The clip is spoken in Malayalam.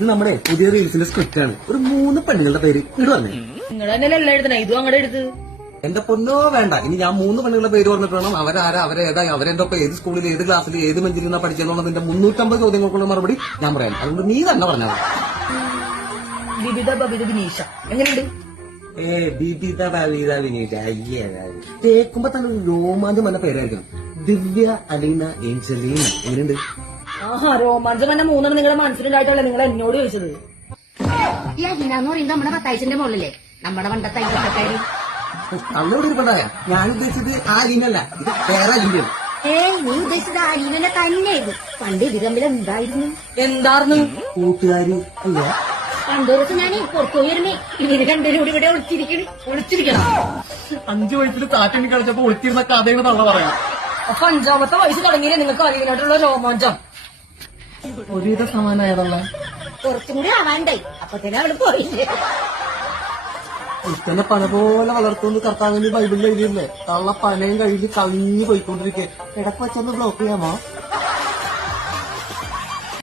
ഇത് നമ്മുടെ പുതിയ റീൽസിന്റെ സ്ക്രിപ്റ്റ് ആണ്. ഒരു 3 പെണ്ണുങ്ങളുടെ പേര് ഇങ്ങോട്ട് പറഞ്ഞേ. നിങ്ങൾ തന്നെ എല്ലാം എഴുതണേ, ഇതും അങ്ങടെ എടുത്ത്. എന്റെ പൊന്നോ വേണ്ട. ഇനി ഞാൻ 3 പെണ്ണുങ്ങളുടെ പേര് പറഞ്ഞിട്ട് വേണം അവരാരാ, അവരേതാ, അവരെന്തൊക്കെ ഏത് സ്കൂളിൽ, ഏത് ക്ലാസ്സിൽ, ഏത് ബെഞ്ചിൽ നിന്നാ പഠിച്ചെന്നുള്ളതിന്റെ 350 ചോദ്യങ്ങൾക്കുള്ള മറുപടി ഞാൻ പറയാം. അതുകൊണ്ട് നീ തന്നെ പറഞ്ഞാൽ വിവിധ ബബിത വിനീഷ എങ്ങനെയുണ്ട്? ബിബിത ബബിത വിനീഷ അയ്യേ കേൾക്കുമ്പോ തന്നെ ഒരു രോമാഞ്ചം എന്ന പേരായിരിക്കണം. ദിവ്യ അലീന ഏഞ്ചലീന എങ്ങനെയുണ്ട്? ആഹാ, രോമാഞ്ചം എന്നെ 3 നിങ്ങളുടെ മനസ്സിലുണ്ടായിട്ടല്ലേ നിങ്ങൾ എന്നോട് ചോദിച്ചത്? ഈ അലീന എന്ന് പറയുന്നത് നമ്മുടെ പത്താഴ്ചന്റെ മുകളിലല്ലേ, നമ്മുടെ പണ്ടത്തെ അയൽക്കാരി. അന്നോട് ഇരിപ്പണ്ടായ ഞാൻ ഉദ്ദേശിച്ചത് ആ അലീനല്ല, ഇത് വേറെ അലീനയാണ്. നീ ഉദ്ദേശിച്ചത് അലീനെ തന്നെ. പണ്ട് ഇത് തമ്മിൽ എന്തായിരുന്നു? എന്താർന്ന്? കൂട്ടുകാരി അല്ല. പണ്ടൊരു ദിവസം ഞാൻ പുറത്തു പോയി വരുന്നേ, ഇവര് രണ്ടുപേരും കൂടി ഇവിടെ ഒളിച്ചിരിക്കണം. 5 വയസ്സിൽ താറ്റണി കളിച്ചപ്പോ ഒളിച്ചിരുന്ന കഥയുടെ തള്ള പറയാം. അപ്പൊ 5ാമത്തെ വയസ്സ് തുടങ്ങിയില്ലേ നിങ്ങൾക്ക് അലീനായിട്ടുള്ള രോമാഞ്ചം? ഒരുവിധ സമാനായതല്ല. കുറച്ചും കൂടി ആവാണ്ടായി, അപ്പൊ തന്നെ അവള് പോയില്ലേ. ഇത്തന്നെ പന പോലെ വളർത്തുകൊണ്ട് കർത്താവിന്റെ ബൈബിളിൽ എഴുതിയില്ലേ, തള്ള പനയും കഴിഞ്ഞ് കവിഞ്ഞു പോയിക്കൊണ്ടിരിക്കെ ഇടക്ക് വെച്ചൊന്ന് ബ്ലോക്ക് ചെയ്യാമോ?